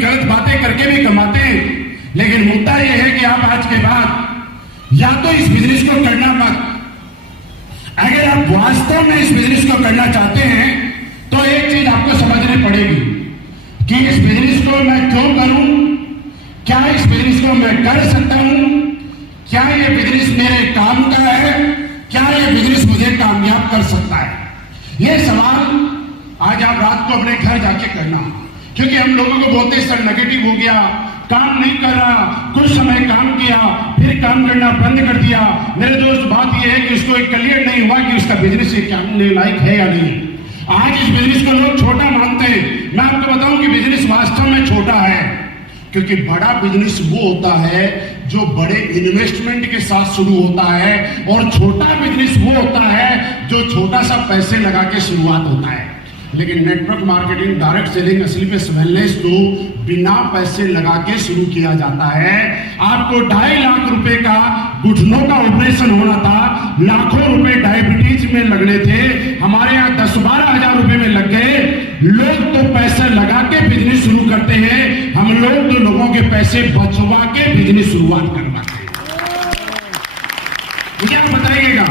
गलत बातें करके भी कमाते हैं, लेकिन मुद्दा यह है कि आप आज के बाद या तो इस बिजनेस को करना मत। अगर आप वास्तव में इस बिजनेस को करना चाहते हैं तो एक चीज आपको समझनी पड़ेगी कि इस बिजनेस को मैं क्यों करूं, क्या इस बिजनेस को मैं कर सकता हूं, क्या ये बिजनेस मेरे काम का है, क्या ये बिजनेस मुझे कामयाब कर सकता है। ये सवाल आज आप रात को अपने घर जाके करना, क्योंकि हम लोगों को बोलते सर नेगेटिव हो गया, काम नहीं कर रहा, कुछ समय काम किया फिर काम करना बंद कर दिया। मेरे दोस्त बात यह है कि उसको एक क्लियर नहीं हुआ कि उसका बिजनेस करने लायक है या नहीं। आज इस बिजनेस को लोग छोटा मानते हैं, मैं आपको बताऊं कि बिजनेस वास्तव में छोटा है, क्योंकि बड़ा बिजनेस वो होता है जो बड़े इन्वेस्टमेंट के साथ शुरू होता है, और छोटा बिजनेस वो होता है जो छोटा सा पैसे लगा के शुरुआत होता है। लेकिन network marketing, direct selling, sleepless wellness तो बिना पैसे लगा के शुरू किया जाता है। आपको 2.5 लाख रुपए का घुटनों का ऑपरेशन होना था, लाखों रुपए डायबिटीज में लगने थे, हमारे यहाँ 10-12 हजार रुपए में लग गए। लोग तो पैसे लगा के बिजनेस शुरू करते हैं, हम लोग तो लोगों के पैसे बचवा के बिजनेस शुरुआत करवाते हैं। मुझे आप बताइएगा,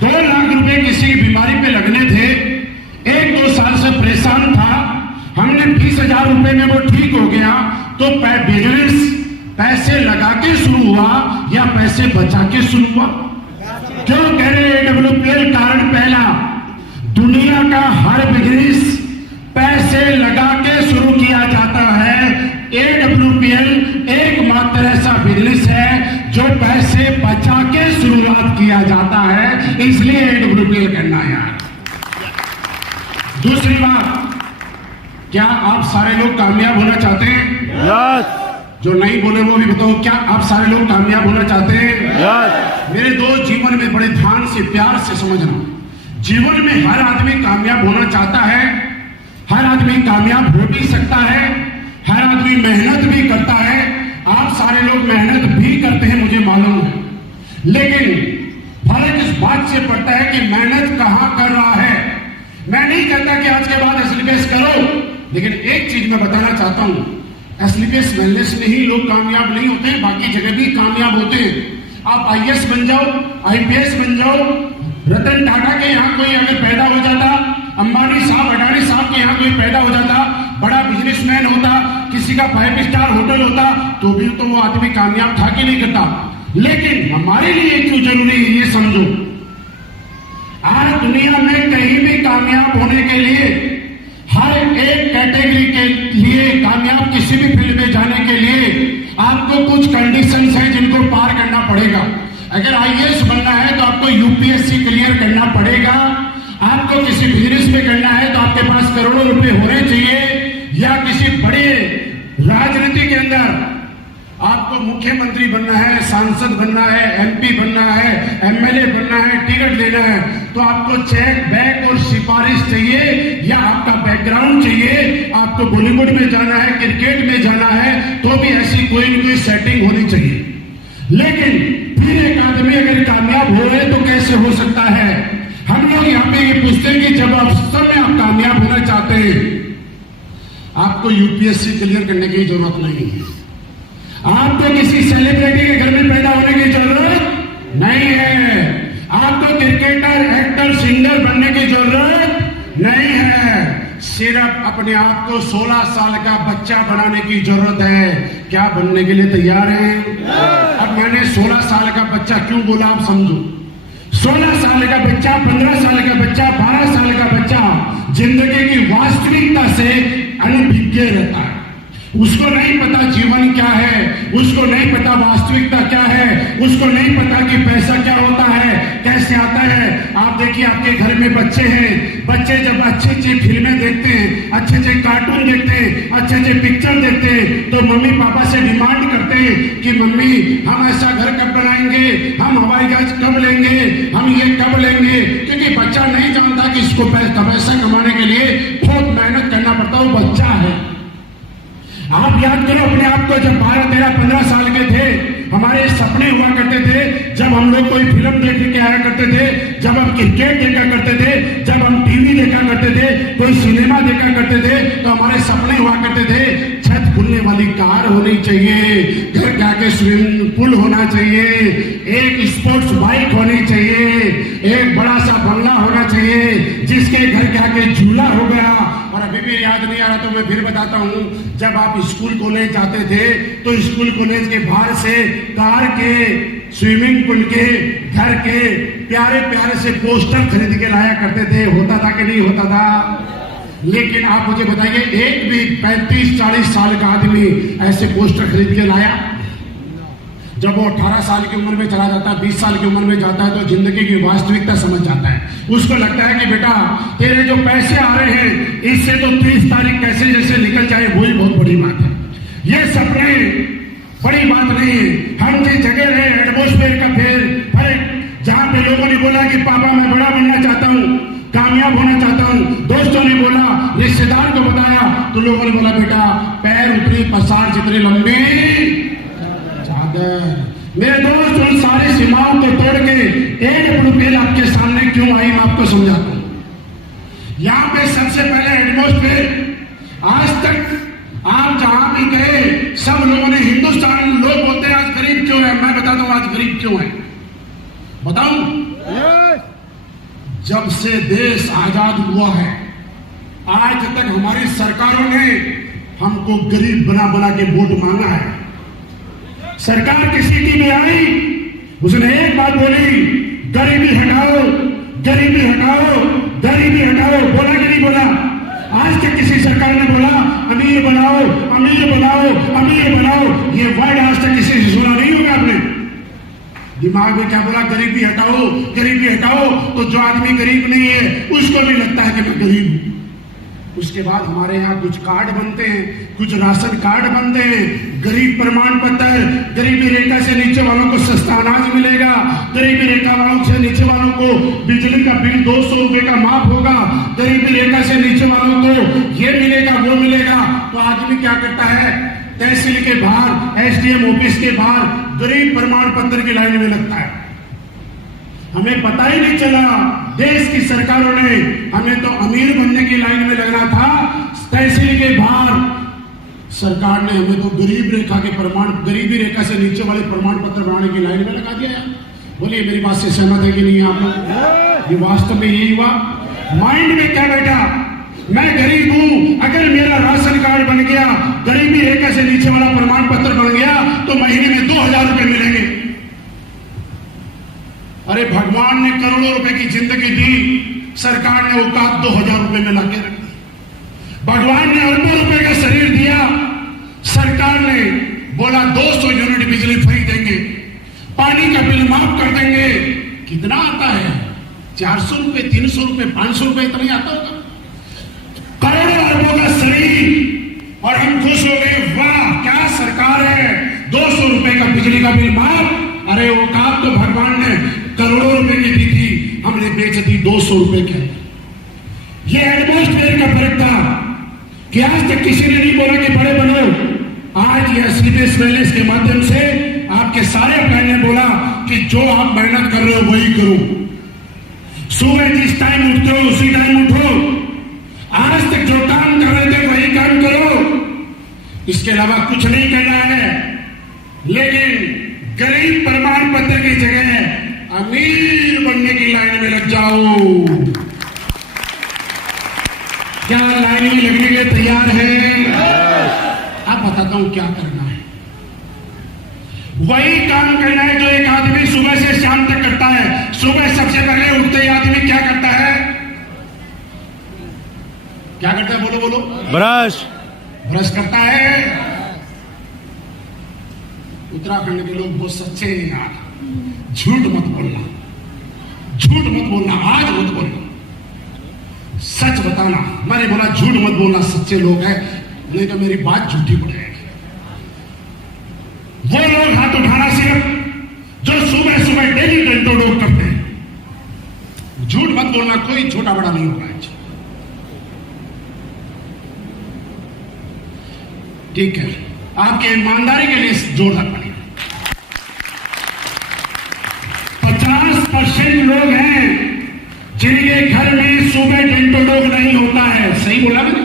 2 लाख रुपए किसी की बीमारी पे लगने थे, 1-2 साल से परेशान था, हमने 20,000 रुपए में वो ठीक हो गया, तो बिजनेस पैसे लगा के शुरू हुआ या पैसे बचा के शुरू हुआ? क्यों कह रहे AWPL? कारण पहला, दुनिया का हर बिजनेस पैसे लगा के शुरू किया जाता है। AWPL एकमात्र ऐसा बिजनेस है जो पैसे बचा के शुरुआत किया जाता है, इसलिए AWPL करना है यार। दूसरी बात, क्या आप सारे लोग कामयाब होना चाहते हैं? यस। जो नहीं बोले वो भी बताओ, क्या आप सारे लोग कामयाब होना चाहते हैं? यस। मेरे दोस्त, जीवन में बड़े ध्यान से प्यार से समझना, जीवन में हर आदमी कामयाब होना चाहता है, हर आदमी कामयाब हो भी सकता है, हर आदमी मेहनत भी करता है। आप सारे लोग मेहनत भी करते हैं, मुझे मालूम है, लेकिन फर्क इस बात से पड़ता है कि मेहनत कहां कर रहा है। मैं नहीं कहता कि आज के बाद एसलीपेस करो, लेकिन एक चीज मैं बताना चाहता हूं, एसलीपेस वेलनेस में ही लोग कामयाब नहीं होते हैं, बाकी जगह भी कामयाब होते हैं। आप IAS बन जाओ, IPS बन जाओ, रतन टाटा के यहाँ कोई अगर पैदा हो जाता, अंबानी साहब, अडानी साहब के यहाँ कोई पैदा हो जाता, बड़ा बिजनेसमैन होता, किसी का 5 स्टार होटल होता, तो भी तो वो आदमी कामयाब था कि नहीं करता। लेकिन हमारे लिए क्यों जरूरी है ये समझो। आज दुनिया में कहीं भी कामयाब होने के लिए, हर एक कैटेगरी के लिए, कामयाब किसी भी फील्ड में जाने के लिए आपको कुछ कंडीशंस हैं जिनको पार करना पड़ेगा। अगर IAS बनना है तो आपको UPSC क्लियर करना पड़ेगा, आपको किसी बिजनेस में करना है तो आपके पास करोड़ों रुपए होने चाहिए, या किसी बड़े राजनीति के अंदर आपको मुख्यमंत्री बनना है, सांसद बनना है, MP बनना है, MLA बनना है, टिकट लेना है, तो आपको चेक बैक और सिफारिश चाहिए, या आपका बैकग्राउंड चाहिए, आपको बॉलीवुड में जाना है, क्रिकेट में जाना है, तो भी ऐसी कोई न कोई सेटिंग होनी चाहिए। लेकिन फिर एक आदमी अगर कामयाब हो रहे तो कैसे हो सकता है? हम लोग यहाँ पे ये पूछते हैं कि जब आप सब में आप कामयाब होना चाहते हैं, आपको UPSC क्लियर करने की जरूरत नहीं है, आपको किसी सेलिब्रिटी के घर में पैदा होने की जरूरत नहीं है, आपको क्रिकेटर, एक्टर, सिंगर बनने की जरूरत नहीं है, सिर्फ अपने आप को 16 साल का बच्चा बनाने की जरूरत है। क्या बनने के लिए तैयार हैं? अब मैंने 16 साल का बच्चा क्यों बोला, आप समझो। 16 साल का बच्चा, 15 साल का बच्चा, 12 साल का बच्चा जिंदगी की वास्तविकता से अनभिज्ञ रहता है। उसको नहीं पता जीवन क्या है, उसको नहीं पता वास्तविकता क्या है, उसको नहीं पता कि पैसा क्या होता है, कैसे आता है। आप देखिए, आपके घर में बच्चे हैं, बच्चे जब अच्छी अच्छी फिल्में देखते हैं, अच्छे अच्छे कार्टून देखते हैं, अच्छे अच्छे पिक्चर देखते हैं, तो मम्मी पापा से डिमांड करते हैं कि मम्मी हम ऐसा घर कब बनाएंगे, हम हवाई जहाज कब लेंगे, हम ये कब लेंगे। क्योंकि बच्चा नहीं जानता कि इसको पैसा कमाने के लिए बहुत मेहनत करना पड़ता है, वो बच्चा है। आप याद करो अपने आप को, जब 12, 13, 15 साल के थे, हमारे सपने हुआ करते थे, जब हम लोग कोई फिल्म देख के आया करते थे, जब हम क्रिकेट देखा करते थे, जब हम टीवी देखा करते थे, कोई सिनेमा देखा करते थे, तो हमारे सपने हुआ करते थे छत खुलने कार होनी चाहिए, घर के आगे स्विमिंग पूल होना चाहिए, एक स्पोर्ट्स बाइक होनी चाहिए, एक बड़ा सा बंगला होना चाहिए, जिसके घर के आगे झूला हो गया। और अभी भी याद नहीं आ रहा तो मैं फिर बताता हूँ, जब आप स्कूल कॉलेज जाते थे तो स्कूल कॉलेज के बाहर से कार के, स्विमिंग पूल के, घर के प्यारे प्यारे से पोस्टर खरीद के लाया करते थे। होता था कि नहीं होता था? लेकिन आप मुझे बताइए, एक भी 35-40 साल का आदमी ऐसे पोस्टर खरीद के लाया? जब वो 18 साल की उम्र में चला जाता है, 20 साल की उम्र में जाता है, तो जिंदगी की वास्तविकता समझ जाता है। उसको लगता है कि बेटा तेरे जो पैसे आ रहे हैं, इससे तो 30 तारीख कैसे जैसे निकल जाए वही बहुत बड़ी बात है। ये सपने बड़ी बात नहीं है। हम जिस जगह रहे, एटमोस्फेयर का फर्क, जहां पे लोगों ने बोला कि पापा मैं बड़ा बनना चाहता हूं, कामयाब होना चाहता हूं, दोस्तों ने बोला, रिश्तेदार को बताया, तो लोगों ने बोला बेटा पैर उतनी पसार जितनी लंबी चादर। मेरे दोस्त, उन सारी सीमाओं को तोड़ के एक ब्लूपेल आपके सामने क्यों आई, मैं आपको समझाता हूं। यहां पे सबसे पहले एटमोस्फेयर, आज तक आप जहां भी गए सब लोगों ने, हिंदुस्तान लोग बोलते हैं आज गरीब क्यों है, मैं बताता हूं आज गरीब क्यों है। बताऊं? जब से देश आजाद हुआ है आज तक हमारी सरकारों ने हमको गरीब बना बना के वोट मांगा है। सरकार की सीटी में आई, उसने एक बात बोली, गरीबी हटाओ, गरीबी हटाओ, गरीबी हटाओ। बोला कि नहीं बोला? आज तक किसी सरकार ने बोला अमीर बनाओ, अमीर बनाओ, अमीर बनाओ? ये वर्ड आज तक किसी से सुना नहीं होगा आपने। दिमाग में क्या बोला? गरीबी हटाओ, गरीबी हटाओ। तो जो आदमी गरीब नहीं है उसको भी लगता है कि मैं गरीब हूं। उसके बाद हमारे यहाँ कुछ कार्ड बनते हैं, कुछ राशन कार्ड बनते हैं, गरीब प्रमाण पत्र, गरीबी रेखा से नीचे वालों को सस्ता अनाज मिलेगा, गरीबी रेखा वालों से नीचे वालों को बिजली का बिल 200 रुपए का माफ होगा, गरीबी रेखा से नीचे वालों को ये मिलेगा वो मिलेगा। तो आदमी क्या करता है? तहसील के बाहर, एसडीएम ऑफिस के बाहर गरीब प्रमाण पत्र की लाइन में लगता है। हमें पता ही नहीं चला, देश की सरकारों ने हमें तो अमीर बनने की लाइन में लगना था, तहसील के बाहर सरकार ने हमें तो गरीब रेखा के प्रमाण, गरीबी रेखा से नीचे वाले प्रमाण पत्र बनाने की लाइन में लगा दिया। बोलिए मेरी बात से सहमत है कि नहीं आप लोग? ये वास्तव में यही हुआ। माइंड में क्या बैठा? मैं गरीब हूं, अगर मेरा राशन कार्ड बन गया, गरीबी रेखा से नीचे वाला प्रमाण पत्र बन गया, तो महीने में 2000 रुपए मिलेंगे। अरे भगवान ने करोड़ों रुपए की जिंदगी दी, सरकार ने औकात 2000 रुपए में लाके रख दी। भगवान ने अरबों रुपए का शरीर दिया, सरकार ने बोला 200 यूनिट बिजली फ्री देंगे, पानी का बिल माफ कर देंगे। कितना आता है? 400 रुपए, 300 रुपए, 500 रुपए, इतना ही आता होगा। करोड़ों अरबों का शरीर, और हम खुश हो गए, वाह क्या सरकार है, 200 रुपए का बिजली का बिल माफ। अरे औकात तो भगवान ने करोड़ों रुपए की दी थी, हमने बेच दी 200 रुपए के। ये एटमॉस्फेयर का फर्क था कि आज तक किसी ने नहीं बोला कि बड़े बनो। आज यह सीबीएस वेलनेस के माध्यम से आपके सारे बहन ने बोला कि जो आप मेहनत कर रहे हो वही करो, सुबह जिस टाइम उठते हो उसी टाइम उठो, आज तक जो काम कर रहे थे वही काम करो, इसके अलावा कुछ नहीं करना है। लेकिन गरीब प्रमाण पत्र की जगह अमीर बनने की लाइन में लग जाओ। क्या लाइन में लगने के लिए तैयार है? अब बताता हूं क्या करना है। वही काम करना है जो एक आदमी सुबह से शाम तक करता है। सुबह सबसे पहले उठते ही आदमी क्या करता है? क्या करता है? बोलो बोलो। ब्रश करता है। उत्तराखंड के लोग बहुत सच्चे हैं यार, झूठ मत बोलना, झूठ मत बोलना, आज मत बोलना, सच बताना। मैंने बोला झूठ मत बोलना, सच्चे लोग हैं, नहीं तो मेरी बात झूठी पड़ जाएगी। वो लोग हाथ उठाना सिर्फ जो सुबह सुबह डेली घंटों डोक करते हैं। झूठ मत बोलना, कोई छोटा बड़ा नहीं होगा। ठीक है, आपके ईमानदारी के लिए जोरदार पड़ेगा। 50% लोग हैं जिनके घर में सुबह घंटों डोक नहीं होता है। सही बोला मैंने?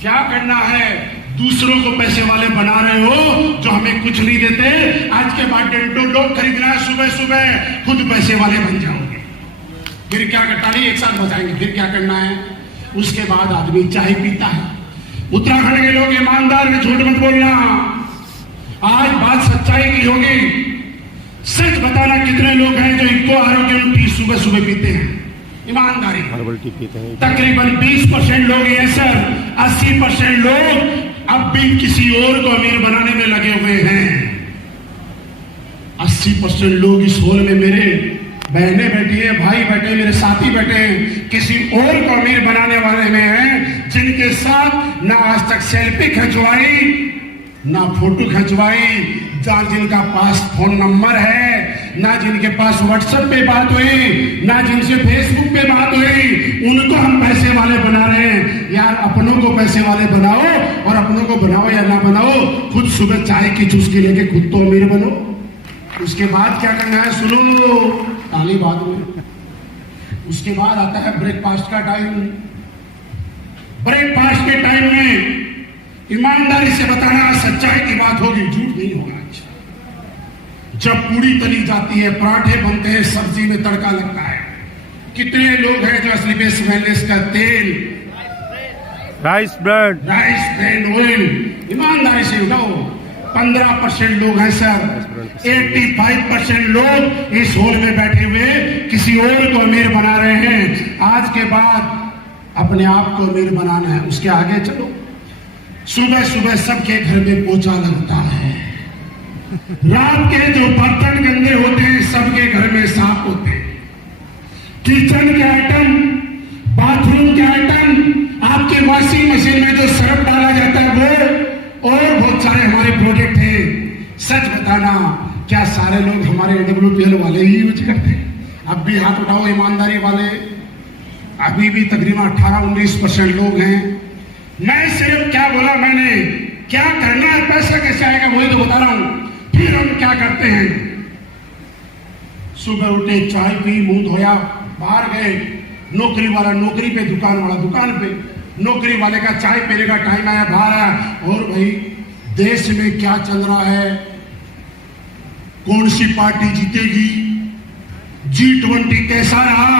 क्या करना है? दूसरों को पैसे वाले बना रहे हो जो हमें कुछ नहीं देते। आज के बाद डेंटो लोग खरीदना है, सुबह सुबह खुद पैसे वाले बन जाओगे। फिर क्या करता नहीं, एक साथ बचाएंगे। फिर क्या करना है, उसके बाद आदमी चाय पीता है। उत्तराखंड के लोग ईमानदार में झूठ मत बोलना। आज बात सच्चाई की होगी। सच बताना कितने लोग हैं जो इनको आरोग्य टी सुबह सुबह पीते हैं। ईमानदारी तकरीबन 20% लोग हैं सर। 80% लोग अब भी किसी और को अमीर बनाने में लगे हुए हैं। 80% लोग इस हॉल में मेरे बहनें बैठी हैं, भाई बैठे, मेरे साथी बैठे हैं, किसी और को अमीर बनाने वाले में हैं, जिनके साथ ना आज तक सेल्फी खिंचवाई, ना फोटो खिंचवाई, जिनका पास फोन नंबर है, ना जिनके पास व्हाट्सएप पे बात हुई, ना जिनसे फेसबुक पे बात हुई, उनको हम पैसे वाले बना रहे हैं। यार अपनों को पैसे वाले बनाओ, और अपनों को बनाओ या ना बनाओ, खुद सुबह चाय की चुस्की लेके खुद तो अमीर बनो। उसके बाद क्या करना है, सुनो ताली बाद में। उसके बाद आता है ब्रेकफास्ट का टाइम। ब्रेकफास्ट के टाइम में ईमानदारी से बताना, सच्चाई की बात होगी, झूठ नहीं होगा। जब पूड़ी तली जाती है, पराठे बनते हैं, सब्जी में तड़का लगता है, कितने लोग हैं जो असली बेस वेलनेस का तेल, राइस ब्रांड ऑयल ईमानदारी से उठाओ। 15% लोग हैं सर। 85% लोग इस हॉल में बैठे हुए किसी और को अमीर बना रहे हैं। आज के बाद अपने आप को अमीर बनाना है। उसके आगे चलो। सुबह सुबह सबके घर में पोछा लगता है। रात के जो बर्तन गंदे होते हैं सबके घर में साफ होते हैं। किचन के आइटम, बाथरूम के आइटम, आपके वॉशिंग मशीन में जो सर्फ डाला जाता है वो, और बहुत सारे हमारे प्रोडक्ट हैं। सच बताना, क्या सारे लोग हमारे AWPL वाले ही यूज करते हैं? अब भी हाथ उठाओ ईमानदारी वाले। अभी भी तकरीबन 18-19% लोग हैं। मैं सिर्फ क्या बोला मैंने, क्या करना है, पैसा कैसे आएगा वही तो बता रहा हूं। फिर हम क्या करते हैं, सुबह उठे, चाय पी, मुंह धोया, बाहर गए, नौकरी वाला नौकरी पे, दुकान वाला दुकान पे, नौकरी वाले का चाय पीने का टाइम आया, बाहर आया, और भाई देश में क्या चल रहा है, कौन सी पार्टी जीतेगी, G20 कैसा रहा।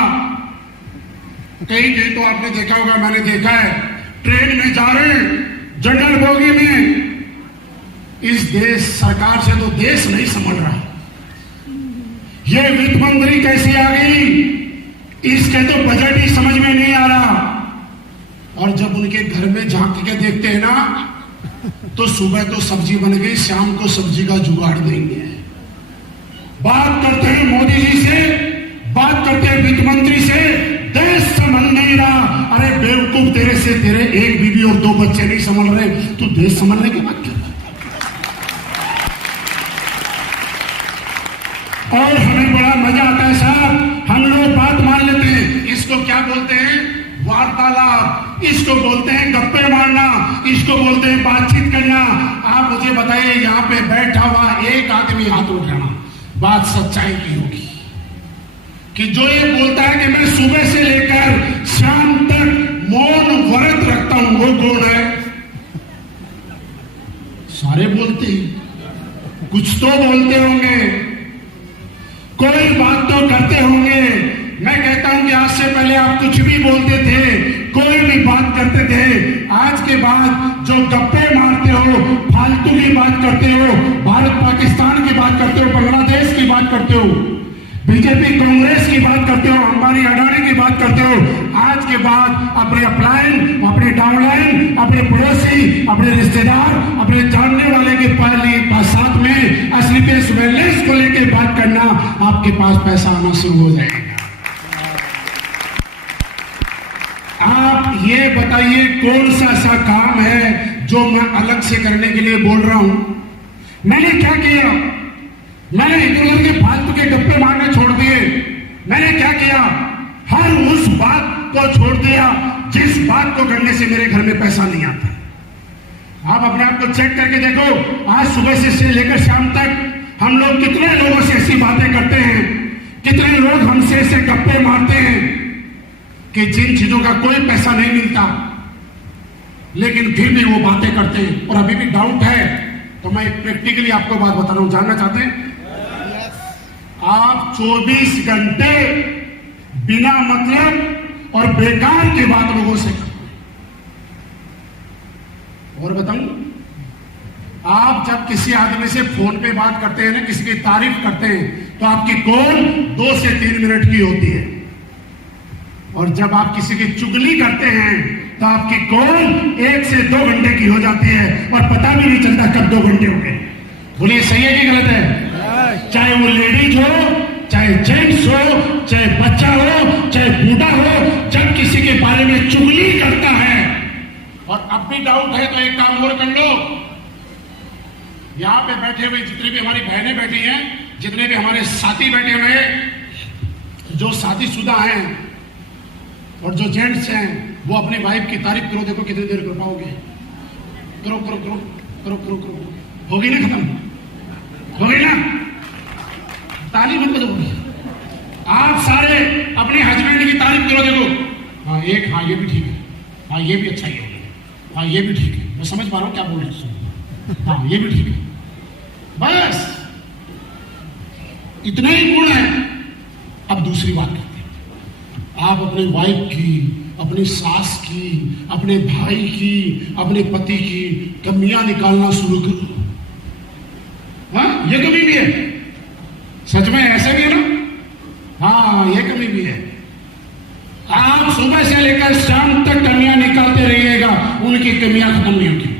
कई दिन तो आपने देखा होगा, मैंने देखा है, ट्रेन में जा रहे हैं, जनरल बोगी में, इस देश सरकार से तो देश नहीं समझ रहा। ये वित्त मंत्री कैसी आ गई, इसके तो बजट ही समझ में नहीं आ रहा। और जब उनके घर में झांक के देखते हैं ना, तो सुबह तो सब्जी बन गई, शाम को सब्जी का जुगाड़ देंगे। बात करते हैं मोदी जी से, बात करते हैं वित्त मंत्री से, देश समझ नहीं रहा। अरे बेवकूफ, तेरे से तेरे एक बीवी और 2 बच्चे नहीं समझ रहे, तू देश समझने की बात कर। और हमें बड़ा मजा आता है साहब, हम लोग बात मान लेते हैं। इसको क्या बोलते हैं, वार्तालाप, इसको बोलते हैं गप्पे मारना, इसको बोलते हैं बातचीत करना। आप मुझे बताइए, यहाँ पे बैठा हुआ एक आदमी हाथ उठाना, बात सच्चाई की होगी कि जो ये बोलता है कि मैं सुबह से लेकर शाम तक मौन व्रत रखता हूं, वो कौन है? सारे बोलते हैं, कुछ तो बोलते होंगे, कोई बात तो करते होंगे। मैं कहता हूं कि आज से पहले आप कुछ भी बोलते थे, कोई भी बात करते थे। आज के बाद जो गप्पे मारते हो, फालतू की बात करते हो, भारत पाकिस्तान की बात करते हो, बांग्लादेश की बात करते हो, बीजेपी कांग्रेस की बात करते हो, अंबानी अडानी की बात करते हो, आज के बाद अपने अपलाइन, अपने डाउनलाइन, अपने पड़ोसी, अपने रिश्तेदार, अपने जानने वाले के साथ में असली बेस वेलनेस को लेकर बात करना, आपके पास पैसा आना शुरू हो जाएगा। आप ये बताइए कौन सा ऐसा काम है जो मैं अलग से करने के लिए बोल रहा हूं? मैंने क्या किया? मैंने इधर के फालतू के गप्पे मारने छोड़ दिए। मैंने क्या किया? हर उस बात को छोड़ दिया जिस बात को करने से मेरे घर में पैसा नहीं आता। आप अपने आप को चेक करके देखो, आज सुबह से लेकर शाम तक हम लोग कितने लोगों से ऐसी बातें करते हैं, कितने लोग हमसे ऐसे गप्पे मारते हैं कि जिन चीजों का कोई पैसा नहीं मिलता। लेकिन फिर भी वो बातें करते हैं और अभी भी डाउट है। तो मैं प्रैक्टिकली आपको बात बता रहा हूं, जानना चाहते हैं? आप 24 घंटे बिना मतलब और बेकार की बात लोगों से करते हैं। और बताऊं, आप जब किसी आदमी से फोन पे बात करते हैं ना, किसी की तारीफ करते हैं, तो आपकी कॉल 2 से 3 मिनट की होती है, और जब आप किसी की चुगली करते हैं तो आपकी कॉल 1 से 2 घंटे की हो जाती है और पता भी नहीं चलता कब 2 घंटे हो गए। बोलिए सही है कि गलत है? चाहे वो लेडीज हो, चाहे जेंट्स हो, चाहे बच्चा हो, चाहे बूढ़ा हो, जब किसी के बारे में चुगली करता है और अब भी डाउट है तो एक काम और कर लो। यहां पे बैठे हुए जितने भी हमारी बहनें बैठी हैं, जितने भी हमारे साथी बैठे हुए हैं, जो शादीशुदा हैं और जो जेंट्स हैं, वो अपनी वाइफ की तारीफ करो। देखो कितनी देर कर पाओगे? करो करो करो करो करो करो। होगी ना खत्म? होगी ना? ताली मत बजाओ। आप सारे अपने हस्बैंड की तारीफ करो। देखो, हाँ एक, हाँ ये भी ठीक है, हाँ ये भी अच्छा ही है, हाँ ये भी ठीक है, मैं समझ पा रहा हूँ क्या बोल रहे हैं, हाँ ये भी ठीक है। बस इतने ही गुण है। अब दूसरी बात करते हैं। आप अपने वाइफ की, अपनी सास की, अपने भाई की, अपने पति की कमियां निकालना शुरू करो। हाँ ये कमी भी है, सच में ऐसे भी है ना? हाँ ये कमी भी है। आप सुबह से लेकर शाम तक कमियां निकालते रहिएगा, उनकी कमियां खत्म नहीं होगी।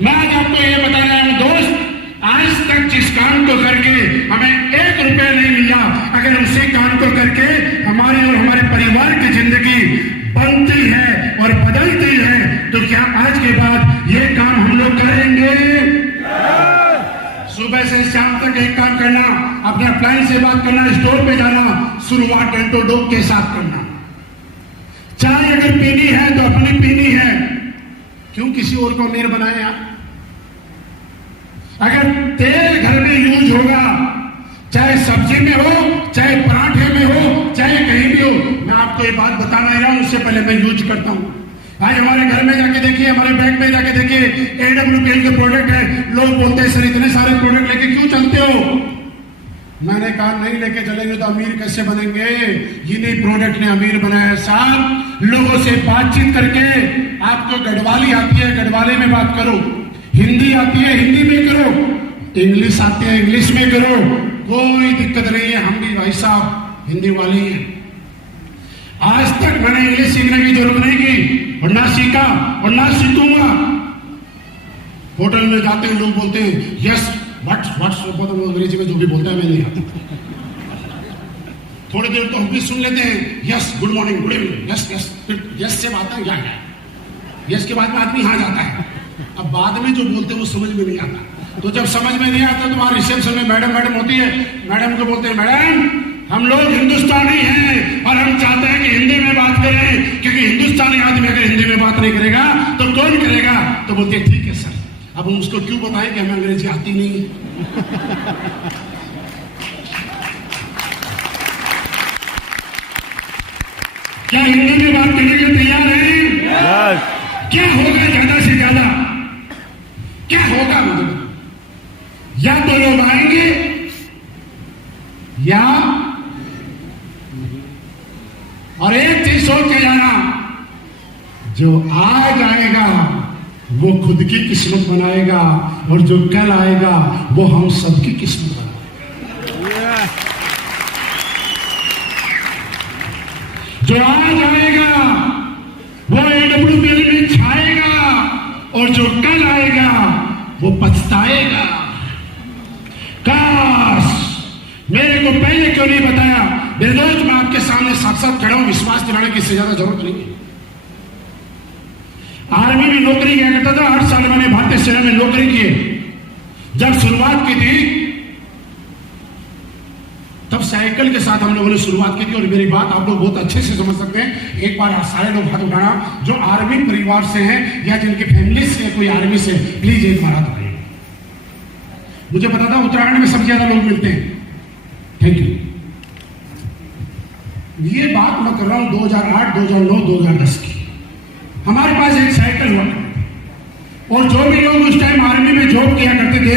मैं आज आपको ये बता रहा हूं दोस्त, आज तक जिस काम को करके हमें 1 रुपया नहीं मिला, अगर उसी काम को करके हमारी और हमारे परिवार की जिंदगी बनती है और बदलती है, तो क्या आज के बाद ये काम हम लोग करेंगे? सुबह से शाम तक एक काम करना, अपने क्लाइंट से बात करना, स्टोर पे जाना, शुरुआत डेंटो के साथ करना। चाय अगर पीनी है तो अपनी पीनी है, क्यों किसी और को अमीर बनाए आप? अगर तेल घर में यूज होगा, चाहे सब्जी में हो, चाहे पराठे में हो, चाहे कहीं भी हो, मैं आपको ये बात बताना ही रहा हूं, उससे पहले मैं यूज करता हूं। आज हमारे घर में जाके देखिए, हमारे बैंक में जाके देखिए, AWPL के प्रोडक्ट है। लोग बोलते हैं सर इतने सारे प्रोडक्ट लेके क्यों चलते हो? मैंने कहा नहीं लेके चलेंगे तो अमीर कैसे बनेंगे? इन्हीं प्रोडक्ट ने अमीर बनाया है साहब। लोगों से बातचीत करके, आपको गढ़वाली आती है गढ़वाली में बात करो, हिंदी आती है हिंदी में करो, इंग्लिश आती है इंग्लिश में करो, कोई दिक्कत नहीं है। हम भी भाई साहब हिंदी वाले हैं। आज तक मैंने इंग्लिश सीखने की जरूरत नहीं की और ना सीखा और ना सीखूंगा। होटल में जाते हैं लोग बोलते हैं यस व्हाट्स अंग्रेजी में जो भी बोलता है मैं नहीं आता। थोड़ी देर तो हम भी सुन लेते हैं yes good morning good evening yes yes, फिर यस से आता है यहाँ, यस के बाद में आदमी यहाँ जाता है। अब बाद में जो बोलते हैं वो समझ में नहीं आता। तो जब समझ में नहीं आता तो वहां रिसेप्शन में मैडम होती है, मैडम को बोलते हैं मैडम हम लोग हिंदुस्तानी हैं और हम चाहते हैं कि हिंदी में बात करें, क्योंकि हिंदुस्तानी आदमी अगर हिंदी में बात नहीं करेगा तो कौन करेगा? तो बोलते हैं ठीक है सर। अब हम उसको क्यों बताएं कि हमें अंग्रेजी आती नहीं? क्या हिंदी में बात करने के लिए तैयार हैं? क्या होगा ज्यादा से ज्यादा? क्या होगा? मुझे या तो लोग आएंगे या, और एक चीज सोच के जाना, जो आज आएगा वो खुद की किस्मत बनाएगा और जो कल आएगा वो हम सबकी किस्मत बनाएगा। जो आज आएगा वो AWPL में छाएगा और जो कल आएगा वो पछताएगा। काश मेरे को पहले क्यों नहीं बताया? मेरे दोस्त मैं आपके सामने साथ साथ खड़ा हूं, विश्वास दिलाने की इससे ज्यादा जरूरत नहीं है। आर्मी में नौकरी किया करता था, 8 साल मैंने भारतीय सेना में नौकरी की। जब शुरुआत की थी तब साइकिल के साथ हम लोगों ने शुरुआत की थी। और मेरी बात आप लोग बहुत अच्छे से समझ सकते हैं। एक बार सारे लोग हाथ उठाना जो आर्मी परिवार से हैं या जिनकी फैमिली से कोई आर्मी से, प्लीज एक बार हाथ उठाइए। मुझे पता था उत्तराखंड में सबसे ज्यादा लोग मिलते हैं। Thank you. ये बात मैं कर रहा हूं 2008, 2009, 2010 की। हमारे पास एक साइकिल हुआ करती थी। और जो भी लोग उस टाइम आर्मी में जॉब किया करते थे,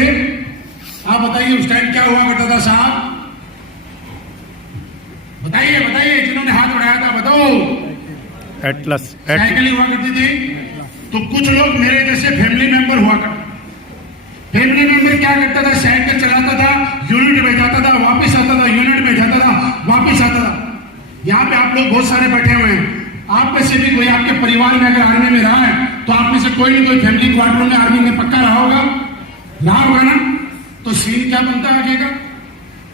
आप बताइए उस टाइम क्या हुआ करता था साहब? बताइए बताइए, जिन्होंने हाथ उठाया था बताओ। एटलस साइकिल हुआ करती थी। तो कुछ लोग मेरे जैसे फैमिली मेंबर हुआ करते। फैमिली मेंबर क्या करता था? साइकिल चलाता था, यूनिट में जाता था, वापस आता था, यूनिट में जाता था, वापस आता था। यहाँ पे आप लोग बहुत सारे बैठे हुए हैं, आप में से भी कोई आपके परिवार में अगर आर्मी में रहा है तो आप में से कोई नहीं कोई फैमिली क्वार्टर में आर्मी में पक्का रहा होगा ना? तो सीन क्या बनता है आगे का?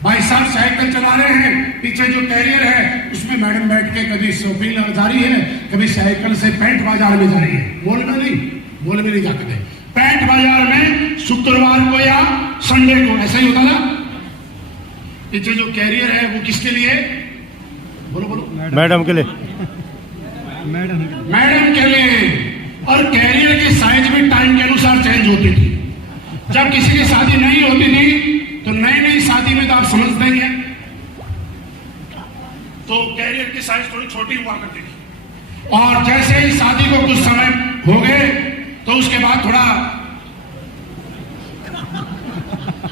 भाई साहब साइकिल चला रहे हैं, पीछे जो कैरियर है उसमें मैडम बैठ के कभी शॉपिंग जा रही है, कभी साइकिल से पैंट बाजार में जा रही है। मॉल में नहीं जाते थे, पैंट बाजार में शुक्रवार को या संडे को, ऐसा ही होता था। पीछे जो कैरियर है वो किसके लिए? बोलो मैडम के लिए, मैडम के लिए। और कैरियर की साइज भी टाइम के अनुसार चेंज होती थी। जब किसी की शादी नहीं होती थी तो नई शादी में तो आप समझते ही हैं, तो कैरियर की साइज थोड़ी छोटी हुआ करती थी। और जैसे ही शादी को कुछ समय हो गए तो उसके बाद थोड़ा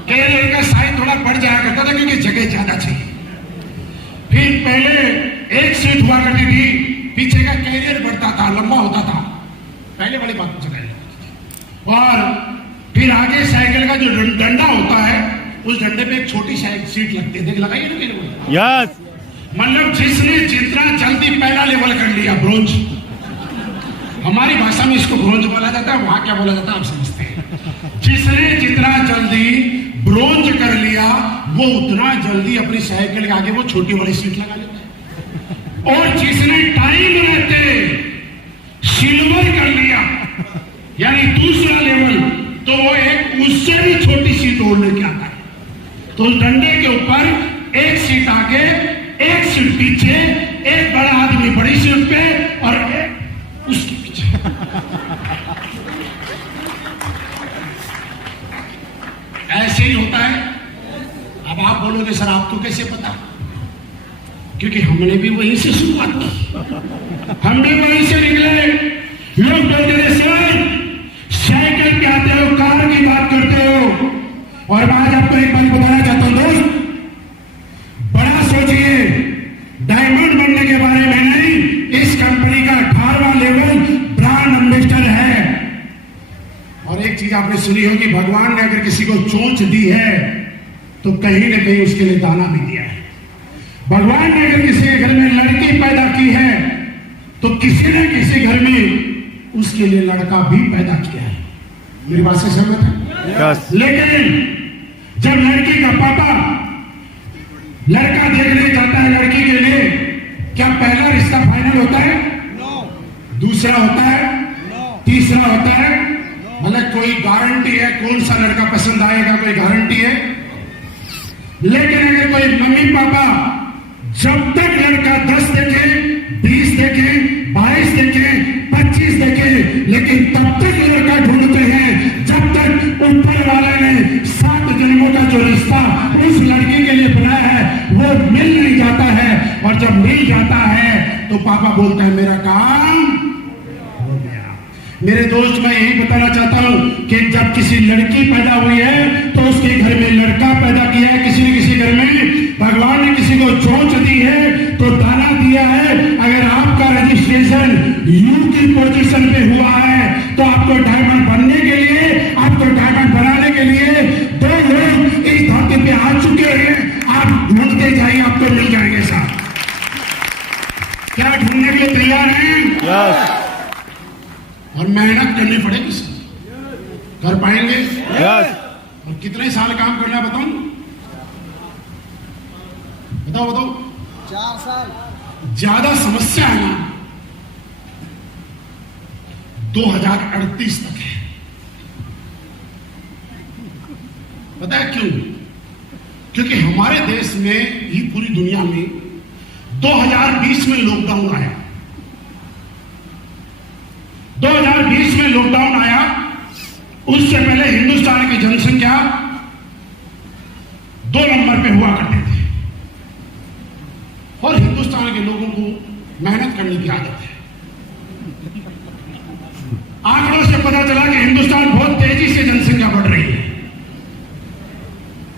कैरियर का साइज थोड़ा बढ़ जाया करता था, क्योंकि जगह ज्यादा चाहिए। फिर पहले एक सीट हुआ करती थी, पीछे का कैरियर बढ़ता था, लंबा होता था, पहले वाली बात चल रही है। और फिर आगे साइकिल का जो डंडा होता है उस डंडे पे एक छोटी सीट लगती है, देख लगाइए ना मेरे को। यस, मतलब जिसने जितना जल्दी पहला लेवल कर लिया, ब्रोंज, हमारी भाषा में इसको ब्रोंज बोला जाता है, वहां क्या बोला जाता है आप समझते हैं। जिसने जितना जल्दी ब्रोंज कर लिया वो उतना जल्दी अपनी साइकिल के आगे वो छोटी वाली सीट लगा लेता है। और जिसने टाइम रहते सिल्वर कर लिया, यानी दूसरा लेवल, तो वो एक उससे भी छोटी सीट और लेके आता है। तो उस डंडे के ऊपर एक सीट आगे, एक सीट पीछे, एक बड़ा आदमी बड़ी सीट पे और एक उसके पीछे। ऐसे ही होता है। अब आप बोलोगे सर आपको कैसे पता? क्योंकि हमने भी वहीं से शुरुआत की, हम भी वहीं से निकले। लोग बोलते थे सर साइकिल पे आते हो, कार की बात करते हो। और आज आपको एक बात बताना चाहता हूं दोस्त, बड़ा सोचिए, डायमंड बनने के बारे में नहीं, इस कंपनी का 18वां लेवल ब्रांड एम्बेसडर है। और एक चीज आपने सुनी होगी, भगवान ने अगर किसी को चोंच दी है तो कहीं ना कहीं उसके लिए दाना भी दिया है। भगवान ने अगर किसी के घर में लड़की पैदा की है तो किसी न किसी घर में उसके लिए लड़का भी पैदा किया है। मेरी बात से सहमत है? यस। लेकिन जब लड़की का पापा लड़का देखने जाता है लड़की के लिए, क्या पहला रिश्ता फाइनल होता है? दूसरा होता है? तीसरा होता है? मतलब कोई गारंटी है कौन सा लड़का पसंद आएगा? कोई गारंटी है? लेकिन अगर कोई मम्मी पापा जब तक लड़का 10 देखे, 20 देखे, 22 देखे, 25 देखे, लेकिन तब तक लड़का ढूंढते हैं जब तक ऊपर वाले ने 7 जन्मों का जो रिश्ता उस लड़की के लिए बनाया है वो मिल नहीं जाता है। और जब मिल जाता है तो पापा बोलते हैं मेरा काम हो गया। मेरे दोस्त, मैं यही बताना चाहता हूं कि जब किसी लड़की पैदा हुई है तो उसके घर में लड़का पैदा किया है, किसी न किसी घर में भगवान ने किसी को चोंच दी है तो दाना दिया है। अगर आपका रजिस्ट्रेशन यू की पोजीशन पे हुआ है तो आपको डायमंड बनने के लिए, आपको डायमंड बनाने के लिए 2 लोग इस धरती पे आ चुके हैं। आप ढूंढते जाइए, आपको मिल जाएंगे साहब। क्या ढूंढने के लिए तैयार हैं? यस। और मेहनत करनी पड़ेगी सर, कर पाएंगे? यस। और कितने साल काम करना है बताऊं? बताओ 4 साल। ज्यादा समस्या है ना 2038 तक है। पता है क्यों? क्योंकि हमारे देश में ही पूरी दुनिया में 2020 में लॉकडाउन आया। 2020 में लॉकडाउन आया, उससे पहले हिंदुस्तान की जनसंख्या 2 नंबर पे हुआ करती थी। और हिंदुस्तान के लोगों को मेहनत करने की आदत है। आंकड़ों से पता चला कि हिंदुस्तान बहुत तेजी से जनसंख्या बढ़ रही है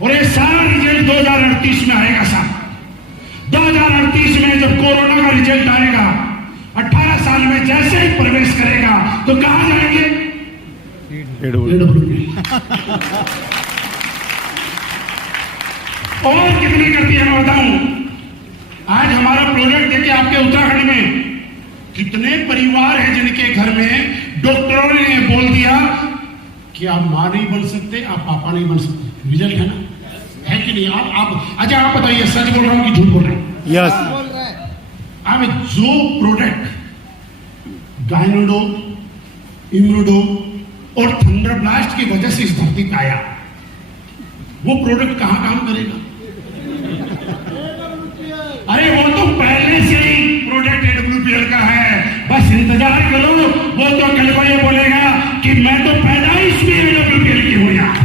और ये सारा रिजल्ट 2038 में आएगा साहब। 2038 में जब कोरोना का रिजल्ट आएगा, 18 साल में जैसे ही प्रवेश करेगा तो कहां जाएंगे? AWP। और कितनी करती है मैं बताऊं। आज हमारा प्रोजेक्ट देखिए, आपके उत्तराखंड में कितने परिवार हैं जिनके घर में डॉक्टरों ने बोल दिया कि आप मां नहीं बन सकते, आप पापा नहीं बन सकते। रिजल्ट है ना, है कि नहीं? आप अच्छा आप बताइए, सच बोल रहा हूं कि झूठ बोल रहा हूं? यस। अब जो प्रोडक्ट गायनोडो, इम्यूडो और थंडरब्लास्ट की वजह से इस धरती पे आया, वो प्रोडक्ट कहां काम करेगा? अरे वो तो पहले से ही प्रोडक्ट AWPL का है, बस इंतजार करो। वो तो कल को ये बोलेगा कि मैं तो पैदाइश भी AWPL की हूं। यहां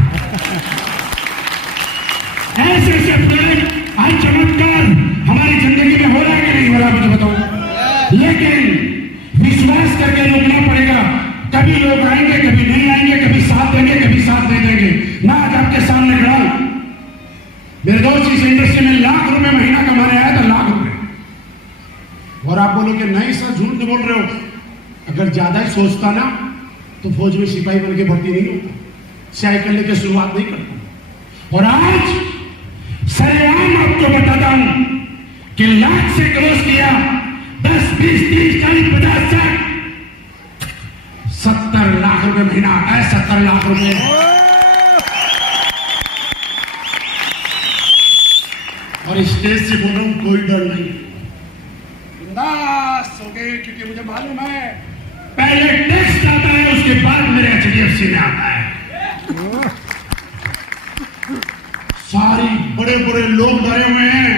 ऐसे ऐसे प्रोडक्ट आज चमत्कार हमारी जिंदगी में हो रहा है कि नहीं हो रहा, मुझे बताओ। लेकिन विश्वास करके रोकना पड़ेगा। कभी लोग आएंगे, कभी नहीं आएंगे, कभी साथ देंगे, कभी साथ नहीं देंगे। मैं आज आपके सामने खड़ा हूं, मेरे दोस्त इस इंडस्ट्री में लाख रुपए महीना कमाने आया था, लाख रुपए। और आप बोलोगे नहीं सर झूठ नहीं बोल रहे हो। अगर ज्यादा ही सोचता ना तो फौज में सिपाही बन के भर्ती नहीं होता, साइकिल लेके शुरुआत नहीं करता। और आज सरेआम आपको बताता हूं कि लाख से क्रॉस किया, 10, 20, 30, 40, 50, 60, 70 लाख रुपए महीना है। 70 लाख रुपए और स्टेज से बोल रहा हूं, कोई डर नहीं, बिंदास हो गए। क्योंकि मुझे मालूम है पहले टेस्ट आता है, उसके बाद मेरे HDFC में आता है। सारी बड़े बड़े लोग डरे हुए हैं,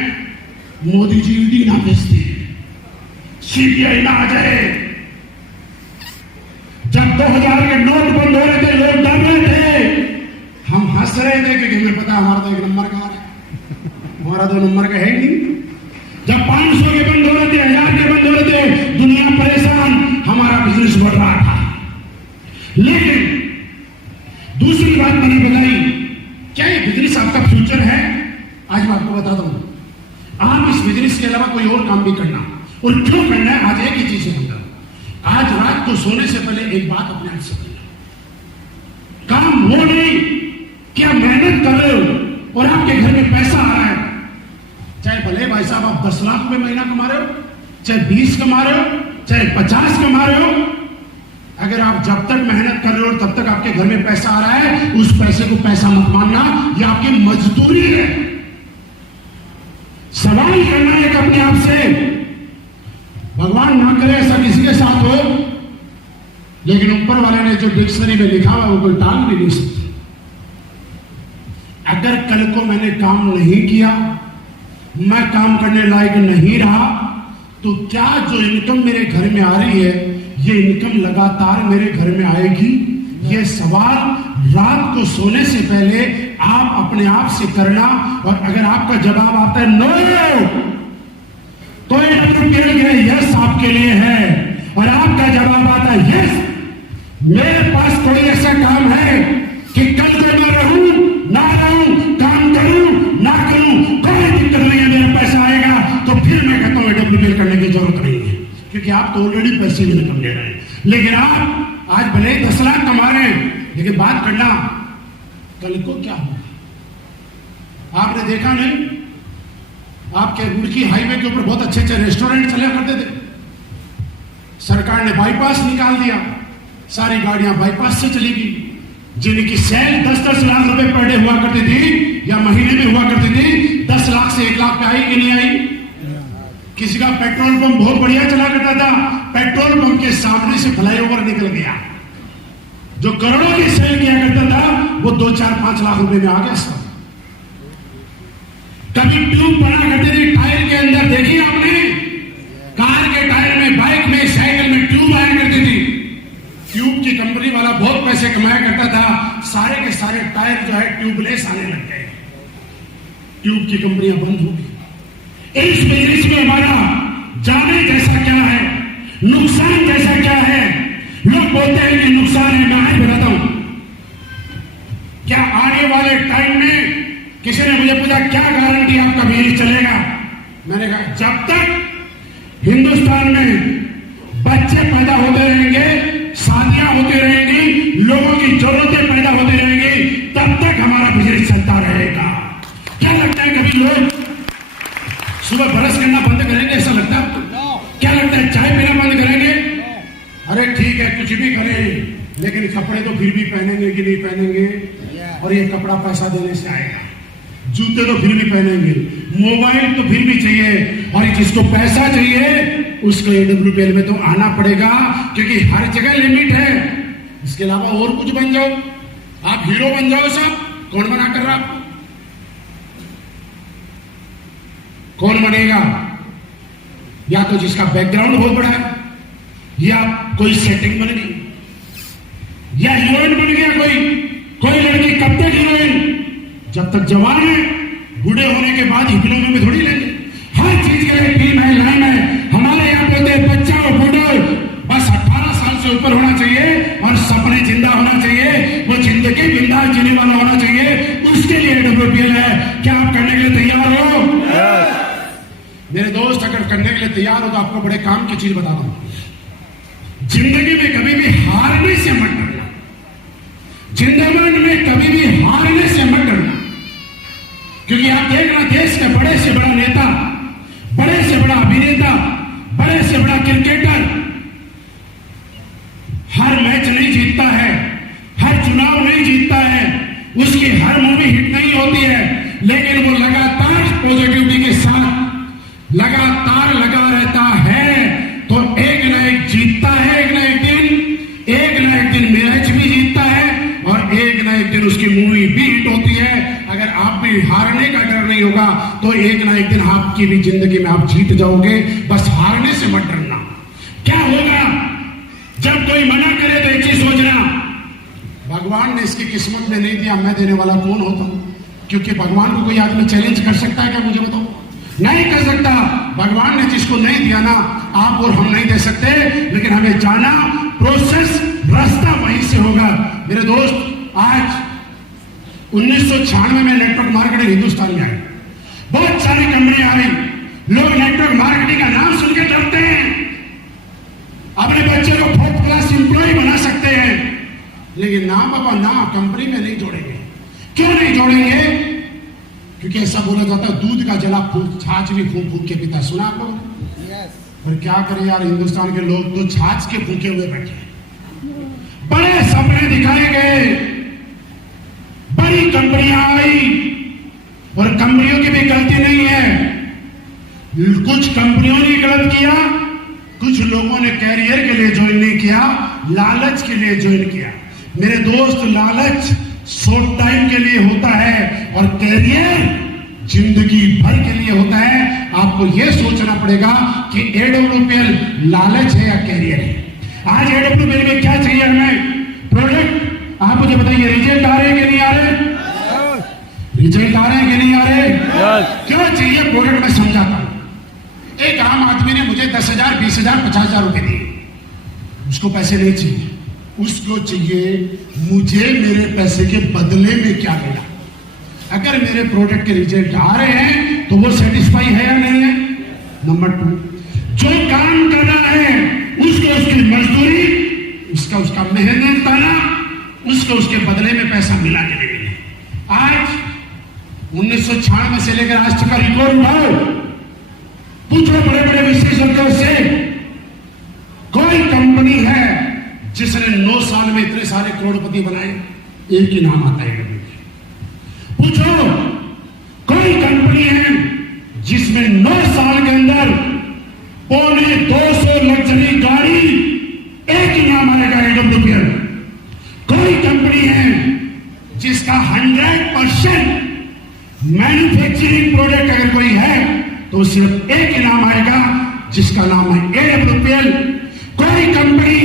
मोदी जी ईडी ना भेजते, CBI ना आ जाए। जब 2000 के नोट बंद हो रहे थे, लोग डर रहे थे, हम हंस रहे थे क्योंकि हमें पता हमारा तो 1 नंबर का है, हमारा 2 नंबर का है ही नहीं। जब 500 के बंद हो रहे थे, 1000 के बंद हो रहे थे, दुनिया परेशान, हमारा बिजनेस बढ़ रहा था। लेकिन दूसरी बात मैंने बताई, क्या ये बिजनेस आपका फ्यूचर है? आज मैं आपको बताता हूं, आप इस बिजनेस के अलावा कोई और काम भी करना, और क्यों करना है आज एक ही चीज से करना। आज रात को सोने से पहले एक बात अपने आप से करना। काम वो नहीं कि आप मेहनत कर रहे हो और आपके घर में पैसा आ रहा है, चाहे भले भाई साहब आप 10 लाख रुपए महीना कमा रहे हो, चाहे 20 कमा रहे हो, चाहे 50 कमा रहे हो, अगर आप जब तक मेहनत कर रहे हो तब तक आपके घर में पैसा आ रहा है, उस पैसे को पैसा मत मानना, ये आपकी मजदूरी है। सवाल करना है अपने आप से, भगवान ना करे ऐसा किसी के साथ हो, लेकिन ऊपर वाले ने जो डिक्शनरी में लिखा हुआ वो कोई टाल भी नहीं सकता। अगर कल को मैंने काम नहीं किया, मैं काम करने लायक नहीं रहा, तो क्या जो इनकम मेरे घर में आ रही है, ये इनकम लगातार मेरे घर में आएगी? ये सवाल रात को सोने से पहले आप अपने आप से करना। और अगर आपका जवाब आता है नो, तो यस आपके लिए है, और आपका जवाब आता है यस, मेरे पास कोई ऐसा काम है कि कल को मैं रहूं ना रहूं, काम करूं ना करूं, कोई दिक्कत नहीं है, मेरा पैसा आएगा, तो फिर मैं कहता हूं AWPL करने की जरूरत नहीं है, क्योंकि आप तो ऑलरेडी पैसे भी इनकम ले रहे हैं। लेकिन आप आज भले 10 लाख कमा रहे हैं, लेकिन बात करना कल को क्या होगा। आपने देखा नहीं, आपके रुड़की हाईवे के ऊपर बहुत अच्छे अच्छे रेस्टोरेंट चला करते थे, सरकार ने बाईपास निकाल दिया, सारी गाड़ियां बाईपास से चली गई। जिनकी सेल 10-10 लाख रुपए पर डे हुआ करती थी या महीने में हुआ करती थी, 10 लाख से 1 लाख पे आई कि नहीं आई? किसी का पेट्रोल पंप बहुत बढ़िया चला करता था, पेट्रोल पंप के सामने से फ्लाईओवर निकल गया, जो करोड़ों की सेल किया करता था वो 2-4-5 लाख रुपए में आ गया सब। कभी ट्यूब बना करते थे टायर के अंदर, देखिए आपने, कार के टायर में, बाइक में, साइकिल में ट्यूब आया करती थी। ट्यूब की कंपनी वाला बहुत पैसे कमाया करता था, सारे के सारे टायर जो है ट्यूबलेस आने लग गए, ट्यूब की कंपनियां बंद हो गई। इस बिजनेस में हमारा जाने जैसा क्या है, नुकसान जैसा क्या है, लोग बोलते हैं कि नुकसान है, मैं आज बताता हूं क्या आने वाले टाइम में किसी ने मुझे पूछा क्या गारंटी आपका बिजनेस चलेगा। मैंने कहा जब तक हिंदुस्तान में बच्चे पैदा होते रहेंगे, शादियां होती रहेंगी, लोगों की जरूरतें पैदा होती रहेंगी, तब तक हमारा बिजनेस चलता रहेगा। क्या लगता है कभी लोग सुबह ब्रश करना बंद करेंगे? ऐसा लगता है आपको? क्या लगता है चाय पीना बंद करेंगे? अरे ठीक है कुछ भी करें, लेकिन कपड़े तो फिर भी पहनेंगे कि नहीं पहनेंगे? और ये कपड़ा पैसा देने से आएगा, जूते तो फिर भी पहनेंगे, मोबाइल तो फिर भी चाहिए, और जिसको पैसा चाहिए उसको AWPL में तो आना पड़ेगा, क्योंकि हर जगह लिमिट है। इसके अलावा और कुछ बन जाओ, आप हीरो बन जाओ, सब कौन मना कर रहा आपको? कौन बनेगा? या तो जिसका बैकग्राउंड बहुत बड़ा है, या कोई सेटिंग बन गई, या हीरोइन बन गया कोई लड़की कब तक हीरोइन? जब तक जवान है, बूढ़े होने के बाद ही फिल्मों में थोड़ी लेंगे। हर चीज के लिए फिल्म है, लाइन है। हमारे यहाँ बोलते हैं बच्चा और बूढ़ा बस 18 साल से ऊपर होना चाहिए और सपने जिंदा होना चाहिए, वो जिंदगी बिंदास जीने वाला होना चाहिए, उसके लिए AWPL है। क्या आप करने के लिए तैयार हो? मेरे दोस्त अगर करने के लिए तैयार हो तो आपको बड़े काम की चीज बताता हूं। जिंदगी में कभी भी हारने से मत डरना, जिंदगी में कभी भी हारने से मत डरना, क्योंकि आप देखना देश के बड़े से बड़ा नेता, बड़े से बड़ा अभिनेता, बड़े से बड़ा क्रिकेटर हर मैच नहीं जीतता है, हर चुनाव नहीं जीतता है, उसकी हर मूवी हिट नहीं होती है, लेकिन वो लगातार पॉजिटिविटी के साथ लगातार लगा रहता है, तो एक न एक जीतता है, एक न एक दिन मैच भी जीतता है, और एक न एक दिन उसकी मूवी भी हिट होती है। अगर आप भी हारने का डर नहीं होगा तो एक न एक दिन आपकी भी जिंदगी में आप जीत जाओगे। बस हारने से मत डरना। क्या होगा जब कोई मना करे तो एक चीज सोचना, भगवान ने इसकी किस्मत में नहीं दिया, मैं देने वाला कौन होता हूं? क्योंकि भगवान को कोई आदमी चैलेंज कर सकता है क्या? मुझे बताओ, नहीं कर सकता। भगवान ने जिसको नहीं दिया ना, आप और हम नहीं दे सकते, लेकिन हमें जाना प्रोसेस, रास्ता वहीं से होगा। मेरे दोस्त, आज 1996 में नेटवर्क मार्केटिंग हिंदुस्तान में आई, बहुत सारी कंपनियां आई, लोग नेटवर्क मार्केटिंग का नाम सुन के डरते हैं, अपने बच्चे को 4th क्लास एम्प्लॉय बना सकते हैं, लेकिन ना बाबा ना, कंपनी में नहीं जोड़ेंगे। क्यों नहीं जोड़ेंगे? क्योंकि ऐसा बोला जाता है दूध का जला छाछ भी फूंक फूंक के पीता। सुना आप लोग? पर क्या करें यार, हिंदुस्तान के लोग तो छाछ के भूखे हुए बैठे हैं। बड़े सपने दिखाए गए, बड़ी कंपनियां आई, और कंपनियों की भी गलती नहीं है, कुछ कंपनियों ने गलत किया, कुछ लोगों ने कैरियर के लिए ज्वाइन नहीं किया, लालच के लिए ज्वाइन किया। मेरे दोस्त, लालच शॉर्ट टाइम के लिए होता है और कैरियर जिंदगी भर के लिए होता है। आपको यह सोचना पड़ेगा कि AWPL लालच है या कैरियर है। आज AWPL में क्या चाहिए हमें? प्रोडक्ट। आप मुझे बताइए, रिजल्ट आ रहे हैं कि नहीं आ रहे? रिजल्ट आ रहे हैं कि नहीं आ रहे? क्यों चाहिए प्रोडक्ट? मैं समझाता हूं। एक आम आदमी ने मुझे 10,000, 20,000, 50,000 रुपए दिए, उसको पैसे नहीं चाहिए, उसको चाहिए मुझे मेरे पैसे के बदले में क्या मिला। अगर मेरे प्रोडक्ट के रिजल्ट आ रहे हैं तो वो सेटिस्फाई है या नहीं है? नंबर 2, जो काम कर रहा है उसको उसकी मजदूरी, उसका मेहनत करना, उसको उसके बदले में पैसा मिला के नहीं मिले। आज 1996 से लेकर आज तक का रिकॉर्ड उठाओ, पूछो बड़े बड़े विशेषज्ञों से, कोई कंपनी है जिसने 9 साल में इतने सारे करोड़पति बनाए? एक ही नाम आता है। पूछो, कोई कंपनी है जिसमें 9 साल के अंदर 250 लग्जरी गाड़ी? एक ही नाम आएगा, AWPL। कोई कंपनी है जिसका 100% मैन्युफैक्चरिंग प्रोडक्ट अगर कोई है तो सिर्फ एक ही नाम आएगा, जिसका नाम है AWPL। कोई कंपनी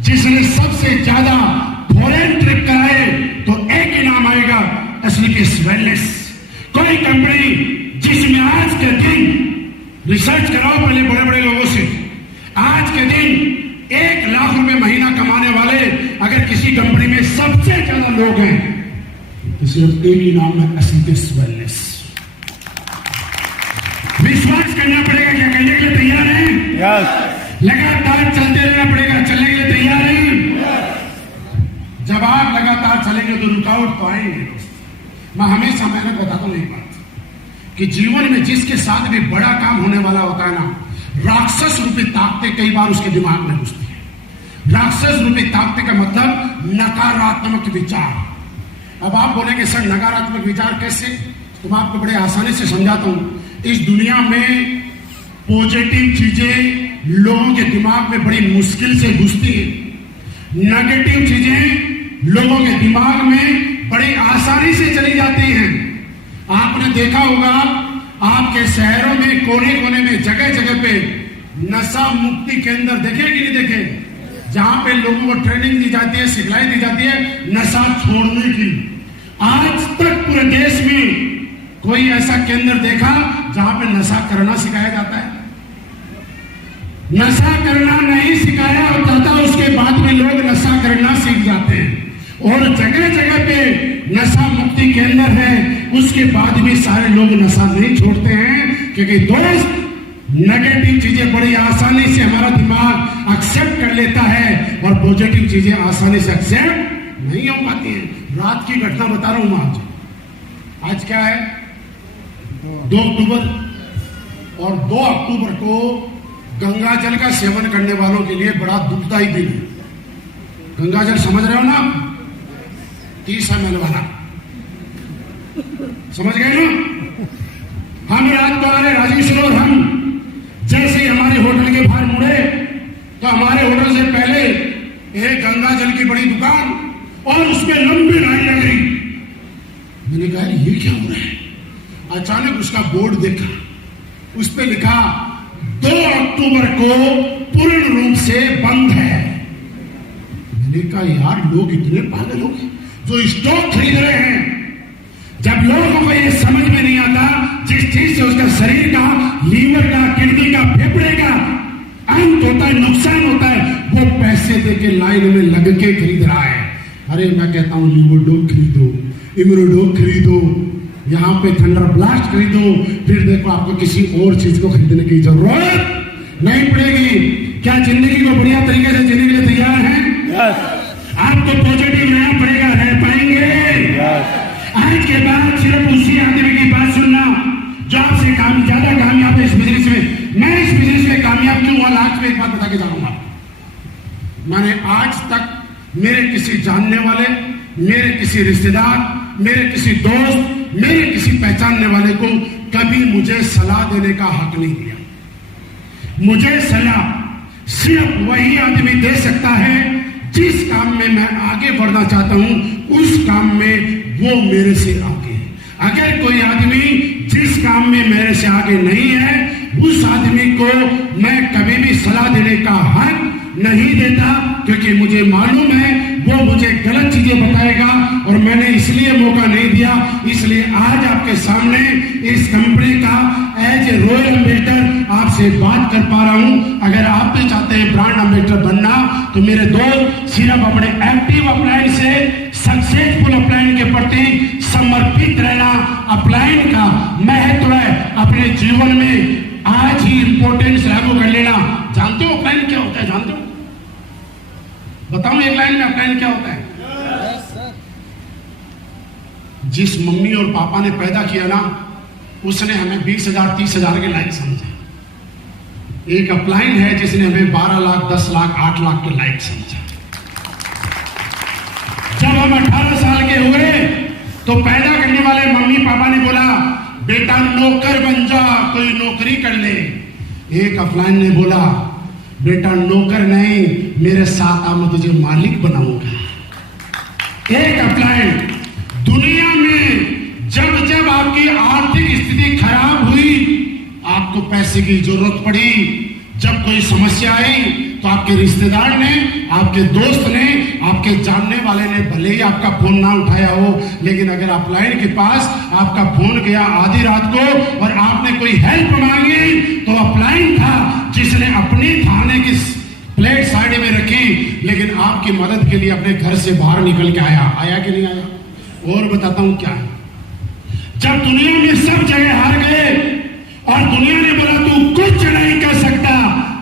जिसने सबसे ज्यादा फॉरेन ट्रिप कराए तो एक ही नाम आएगा, SLPS वेलनेस। कोई कंपनी जिसमें आज के दिन, रिसर्च कराओ पहले बड़े बड़े लोगों से, आज के दिन 1 लाख लाख रुपए महीना कमाने वाले अगर किसी कंपनी में सबसे ज्यादा लोग हैं तो सिर्फ एक ही नाम है, एसिडिस वेलनेस। विश्वास करना पड़ेगा। क्या करने के लिए तैयार हैं? यस। लगातार चलते रहना पड़ेगा। चलने के लिए तैयार हैं? जब आप लगातार चलेंगे तो रुकावट तो आएंगे। मैं हमेशा मैंने बताता हूं एक बात कि जीवन में जिसके साथ भी बड़ा काम होने वाला होता है ना, राक्षस रूपी ताकतें कई बार उसके दिमाग में घुसती है। राक्षस रूपी ताकतें का मतलब नकारात्मक विचार। अब आप बोलेंगे सर नकारात्मक विचार कैसे? तो मैं आपको बड़े आसानी से समझाता हूं। इस दुनिया में पॉजिटिव चीजें लोगों के दिमाग में बड़ी मुश्किल से घुसती है, नेगेटिव चीजें लोगों के दिमाग में बड़ी आसानी से चली जाती हैं। आपने देखा होगा आपके शहरों में कोने कोने में जगह जगह पे नशा मुक्ति केंद्र देखे कि नहीं देखे, जहां पे लोगों को ट्रेनिंग दी जाती है, सिखलाई दी जाती है नशा छोड़ने की। आज तक पूरे देश में कोई ऐसा केंद्र देखा जहां पे नशा करना सिखाया जाता है? नशा करना नहीं सिखाया जाता, उसके बाद में लोग नशा करना सीख जाते हैं। और जगह जगह पे नशा मुक्ति केंद्र है, उसके बाद भी सारे लोग नशा नहीं छोड़ते हैं, क्योंकि दोस्त नेगेटिव चीजें बड़ी आसानी से हमारा दिमाग एक्सेप्ट कर लेता है और पॉजिटिव चीजें आसानी से एक्सेप्ट नहीं हो पाती हैं। रात की घटना बता रहा हूं मैं। आज क्या है? 2 अक्टूबर, और 2 अक्टूबर को गंगा जल का सेवन करने वालों के लिए बड़ा दुखदायी दिन है। गंगा जल समझ रहे हो ना आप? 30 ml वाला, समझ गए ना? हम रात को आ रहे राजेश्वर, और हम जैसे ही हमारे होटल के बाहर मुड़े तो हमारे होटल से पहले एक गंगा जल की बड़ी दुकान और उसमें लंबी लाइन लग रही। मैंने कहा ये क्या हो रहा है? अचानक उसका बोर्ड देखा, उस पर लिखा 2 अक्टूबर को पूर्ण रूप से बंद है। मैंने कहा यार लोग इतने पागल हो गए जो स्टॉक खरीद रहे हैं। जब लोगों को ये समझ में नहीं आता जिस चीज से उसका शरीर का, लीवर का, किडनी का, फेफड़े का अंत होता है, नुकसान होता है, वो पैसे देके लाइन में लग के खरीद रहा है। अरे मैं कहता हूं लीवोडोप खरीदो, इम्रोडोप खरीदो, यहां पे थंडर ब्लास्ट खरीदो, फिर देखो आपको किसी और चीज को खरीदने की जरूरत नहीं पड़ेगी। क्या जिंदगी को बढ़िया तरीके से जीने के लिए तैयार हैं? यस। आपको पॉजिटिव रहना पड़ेगा, रह पाएंगे? यस। आज के बाद सिर्फ उसी आदमी की बात सुनना जो आपसे ज्यादा कामयाब है इस बिजनेस में। मैं इस बिजनेस में कामयाब क्यों हुआ, लास्ट में एक बात बता के जाऊंगा। मैंने आज तक मेरे किसी जानने वाले, मेरे किसी रिश्तेदार, मेरे किसी दोस्त, मेरे किसी पहचानने वाले को कभी मुझे सलाह देने का हक नहीं दिया। मुझे सलाह सिर्फ वही आदमी दे सकता है जिस काम में मैं आगे बढ़ना चाहता हूं, उस काम में वो मेरे से आगे है। अगर कोई आदमी जिस काम में मेरे से आगे नहीं है, उस आदमी को मैं कभी भी सलाह देने का हक नहीं देता, क्योंकि मुझे मालूम है वो मुझे गलत चीजें बताएगा और मैंने इसलिए मौका नहीं दिया। इसलिए आज आपके सामने इस कंपनी का एज ए रॉयल एम्बेसडर आपसे बात कर पा रहा हूं। अगर आप भी चाहते हैं ब्रांड एम्बेसडर बनना तो मेरे दोस्त सिर्फ अपने एक्टिव अपलाइन से सक्सेसफुल अपलाइन के प्रति समर्पित रहना। अपलाइन का महत्व है अपने जीवन में आज ही इंपॉर्टेंस लागू कर लेना। जानते हो अपलाइन क्या होता है? जानते हो? बताऊं एक लाइन में अपलाइन क्या होता है? जिस मम्मी और पापा ने पैदा किया ना, उसने हमें 20,000 30,000 के लायक समझा। एक अपलाइन है जिसने हमें 12 लाख 10 लाख 8 लाख के लायक समझा। जब हम 18 साल के हुए तो पैदा करने वाले मम्मी पापा ने बोला बेटा नौकर बन जा, कोई नौकरी कर ले। एक अपलाइन ने बोला बेटा नौकर नहीं, मेरे साथ आ, मैं तुझे मालिक बनाऊंगा। एक अपलाइन। दुनिया में जब जब आपकी आर्थिक स्थिति खराब हुई, आपको पैसे की जरूरत पड़ी, जब कोई समस्या आई तो आपके रिश्तेदार ने, आपके दोस्त ने, आपके जानने वाले ने भले ही आपका फोन ना उठाया हो, लेकिन अगर अपलाइन के पास आपका फोन गया आधी रात को और आपने कोई हेल्प मांगी तो अपलाइन था जिसने अपनी थाने की प्लेट साइड में रखी, लेकिन आपकी मदद के लिए अपने घर से बाहर निकल के आया कि नहीं आया? और बताता हूं क्या है। जब दुनिया में सब जगह हार गए और दुनिया ने बोला तू कुछ नहीं कर सकता,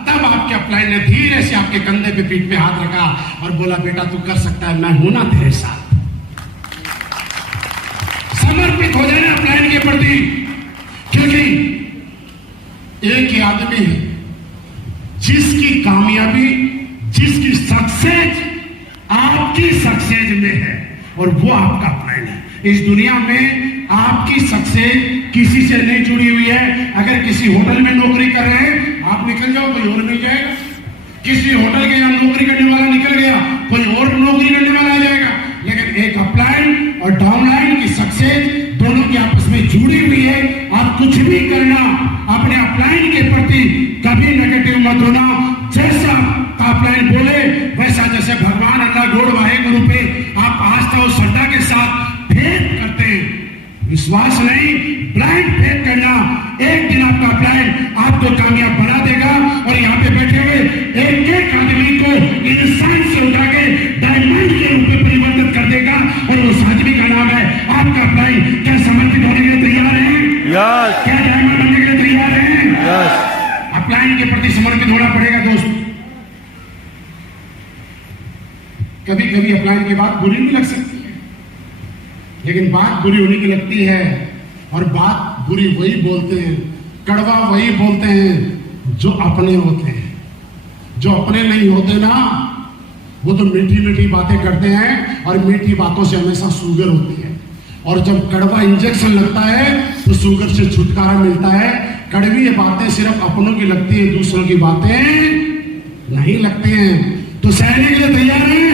तब आपके अपलाइन ने धीरे से आपके कंधे पे, पीठ पे हाथ रखा और बोला बेटा तू कर सकता है, मैं हूं ना तेरे साथ। समर्पित हो जाना अपलाइन के प्रति, क्योंकि एक ही आदमी है जिसकी कामयाबी, जिसकी सक्सेस आपकी सक्सेस में है, और वो आपका अपलाइन है। इस दुनिया में आपकी सक्सेस किसी से नहीं जुड़ी हुई है। अगर किसी होटल में नौकरी कर रहे हैं, आप निकल जाओ, कोई और नहीं जाएगा। किसी होटल के यहां नौकरी करने वाला निकल गया, कोई और नौकरी करने वाला आ जाएगा। लेकिन एक अपलाइन और डाउनलाइन की सक्सेस दोनों की आपस में जुड़ी हुई है। आप कुछ भी करना, अपने अपलाइन के प्रति कभी नेगेटिव मत होना। जैसा अपलाइन बोले वैसा, जैसे भगवान अल्लाह गोड़ वाहे गुरु पे आप आस्था और श्रद्धा के साथ फेथ करते हैं, विश्वास नहीं, ब्लाइंड फेथ करना। एक दिन आपका अपलाइन आपको कामयाब बना देगा। और यहाँ पे बैठे हुए एक एक आदमी को इंसान से उठा के डायमंड के रूप में परिवर्तित कर देगा, और उस आदमी का नाम है आपका अपलाइन। क्या समर्पित होने के लिए तैयार है? यस। क्या डायमंड बनने के लिए तैयार है? यस। अपलाइन के प्रति समर्पित होना पड़ेगा दोस्त। कभी कभी अपलाइन की बात बुरी नहीं लग सकती है, लेकिन बात बुरी होने की लगती है। और बात बुरी वही बोलते हैं, कड़वा वही बोलते हैं जो अपने होते हैं। जो अपने नहीं होते ना, वो तो मीठी मीठी बातें करते हैं, और मीठी बातों से हमेशा शुगर होती है। और जब कड़वा इंजेक्शन लगता है तो शुगर से छुटकारा मिलता है। कड़वी बातें सिर्फ अपनों की लगती है, दूसरों की बातें नहीं लगती हैं। तो सहने के लिए तैयार हैं?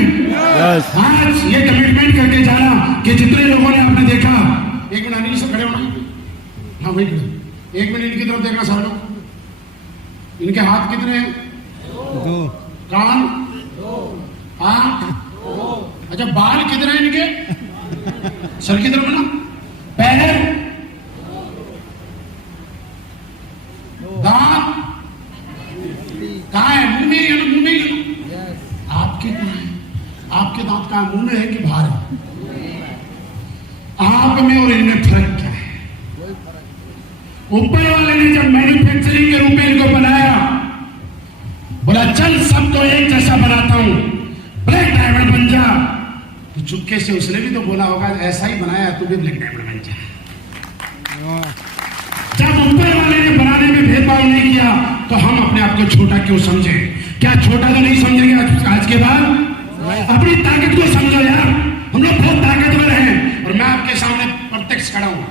यस। आज ये कमिटमेंट करके जाना कि जितने लोगों ने आपने देखा, एक मिनट अनिल से खड़े होना, हाँ वही खड़े, एक मिनट इनकी तरफ देखना सारे लोग। इनके हाथ कितने हैं? 2। कान? आंख? अच्छा, बाल कितने हैं इनके? सर की तरफ ना, पैर, दांत कहाँ है? मुंह में, मुंह में। आपके कहाँ है? आपके दांत कहाँ? मुंह में है कि बाहर है? आप में और इनमें फर्क क्या है? ऊपर वाले ने जब मैन्युफैक्चरिंग के रूप में इनको बनाया, बोला चल सबको एक जैसा बनाता हूं, ब्लैक डायमंड बन जा, तो चुपके से उसने भी तो बोला होगा ऐसा ही बनाया, तू भी ब्लैक डायमंड बन जा। जब ऊपर वाले ने बनाने में भेदभाव नहीं किया, तो हम अपने आप को छोटा क्यों समझे? क्या छोटा तो नहीं समझेंगे आज के बाद? अपनी ताकत को समझो यार, हम लोग बहुत ताकतवर हैं। और मैं आपके सामने प्रत्यक्ष खड़ा हूं।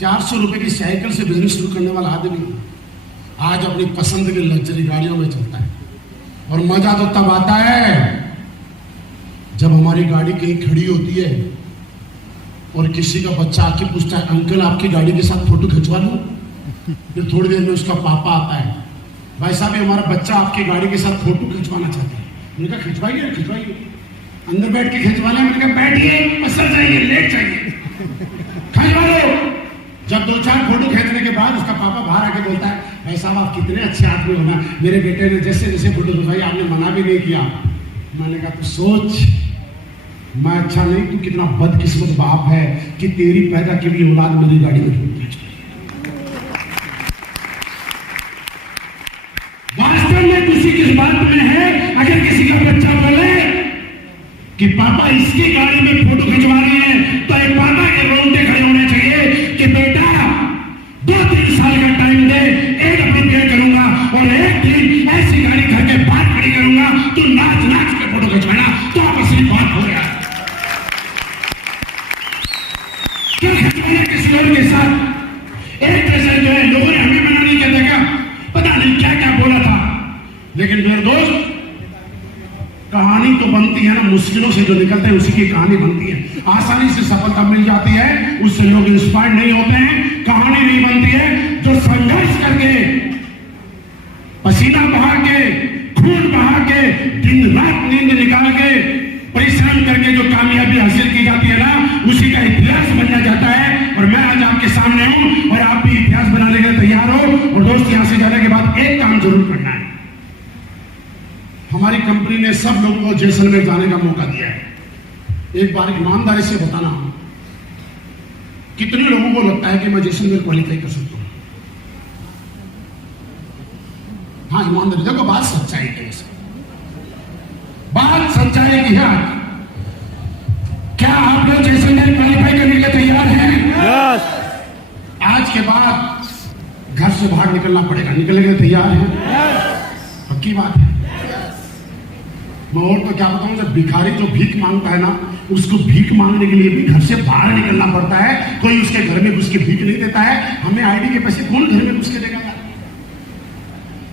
400 रुपए की साइकिल से बिजनेस शुरू करने वाला आदमी आज अपनी पसंद की लग्जरी गाड़ियों में चलता है। और मजा तो तब आता है जब हमारी गाड़ी कहीं खड़ी होती है और किसी का बच्चा आके पूछता है अंकल आपकी गाड़ी के साथ फोटो खिंचवा लूं। फिर थोड़ी देर में उसका पापा आता है, भाई साहब हमारा बच्चा आपकी गाड़ी के साथ फोटो खिंचवाना चाहता है। मैंने कहा खिंचवाइए खिंचवाइए, अंदर बैठ के खिंचवाना। मैंने कहा बैठिए, पसर जाइए, लेट जाइए, खिंचवा लो। जब 2-4 फोटो खींचने के बाद उसका पापा बाहर आके बोलता है भाई साहब आप कितने अच्छे आदमी हो ना, मेरे बेटे ने जैसे जैसे फोटो खिंचवाई आपने मना भी नहीं किया। मैंने कहा तू सोच, मैं अच्छा नहीं, तू कितना बदकिस्मत बाप है कि तेरी पैदा की भी औलाद मेरी गाड़ी में फोटो खींच। वास्तव में खुशी किस बात में है, अगर किसी का बच्चा बोले कि पापा इसकी गाड़ी में फोटो खिंचवा रहे हैं, तो एक पापा के रोंगटे खड़े होने चाहिए कि बेटा 2-3 साल का टाइम दे, एक अपनी पेड़ करूंगा और एक दिन ऐसी गाड़ी घर के बाहर खड़ी करूंगा, तू नाच नाच के फोटो खिंचवाना, तो आप असली बात हो गया। क्यों खिंचवाना किसी और के साथ? एक जैसे जो है, लोगों ने हमें मना नहीं किया था क्या? पता नहीं क्या क्या बोला था, लेकिन मेरे दोस्त कहानी तो बनती है ना, मुश्किलों से जो निकलते हैं उसी की कहानी बनती है। आसानी से सफलता मिल जाती है, उससे लोग इंस्पायर नहीं होते हैं, कहानी नहीं बनती है। जो संघर्ष करके, पसीना बहा के, खून बहा के, दिन रात नींद निकाल के, परिश्रम करके जो कामयाबी हासिल की जाती है ना, उसी का इतिहास बनना जाता है। और मैं आज आपके सामने हूं और आप भी इतिहास बनाने के लिए तैयार हो। और दोस्त यहां से जाने के बाद एक काम जरूर करना है, कंपनी ने सब लोगों को जैसलमेर जाने का मौका दिया है। एक बार ईमानदारी से बताना, कितने लोगों को लगता है कि मैं जैसलमेर क्वालिफाई कर सकता हूं? हाँ, ईमानदारी, देखो बात सच्चाई की है, बात सच्चाई की है। क्या आप लोग जैसलमेर क्वालिफाई करने के लिए तैयार हैं? यस आज के बाद घर से बाहर निकलना पड़ेगा, निकलने के लिए तैयार हैं? पक्की बात है। मैं और तो क्या बताऊं, जब भिखारी जो भीख मांगता है ना, उसको भीख मांगने के लिए भी घर से बाहर निकलना पड़ता है। कोई उसके घर में घुस के भीख नहीं देता है। हमें आईडी के पैसे कौन घर में घुस के देगा यार?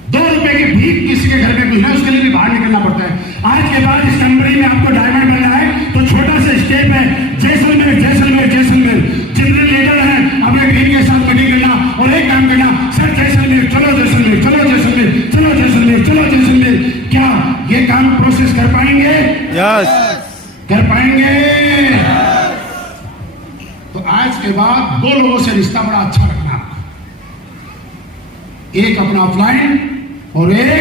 2 रुपए की भीख किसी के घर में घुसना, उसके लिए भी बाहर निकलना पड़ता है। आज के बाद इस कंपनी में आपको डायमंड बनना है तो छोटा सा स्टेप है, जैसलमेर जैसलमेर जैसलमेर। जितने लीडर हैं अपने टीम के साथ मीटिंग करना और एक काम करना, सर जैसलमेर चलो, जैसलमेर चलो, जैसलमेर चलो, जैसलमेर चलो, जैसलमेर। क्या ये काम प्रोसेस कर पाएंगे? यस कर पाएंगे? तो आज के बाद 2 लोगों से रिश्ता बड़ा अच्छा रखना, एक अपना ऑफलाइन और एक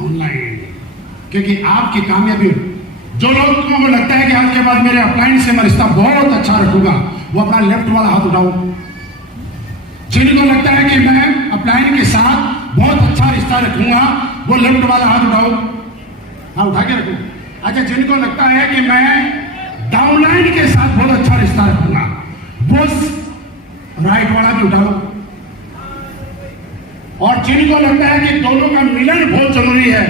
ऑनलाइन। क्योंकि आपकी कामयाबी, जो लोगों को लगता है कि आज के बाद मेरे ऑफलाइन से मैं रिश्ता बहुत अच्छा रखूंगा, वो अपना लेफ्ट वाला हाथ उठाओ। जिनको लगता है कि मैं ऑफलाइन के साथ बहुत अच्छा रिश्ता रखूंगा, वो लेफ्ट वाला हाथ उठाओ। हाँ, उठा के रखो। अच्छा, जिनको लगता है कि मैं डाउनलाइन के साथ बहुत अच्छा रिश्ता रखूंगा, वो राइट वाला भी उठा लो। और जिनको लगता है कि दोनों का मिलन बहुत जरूरी है,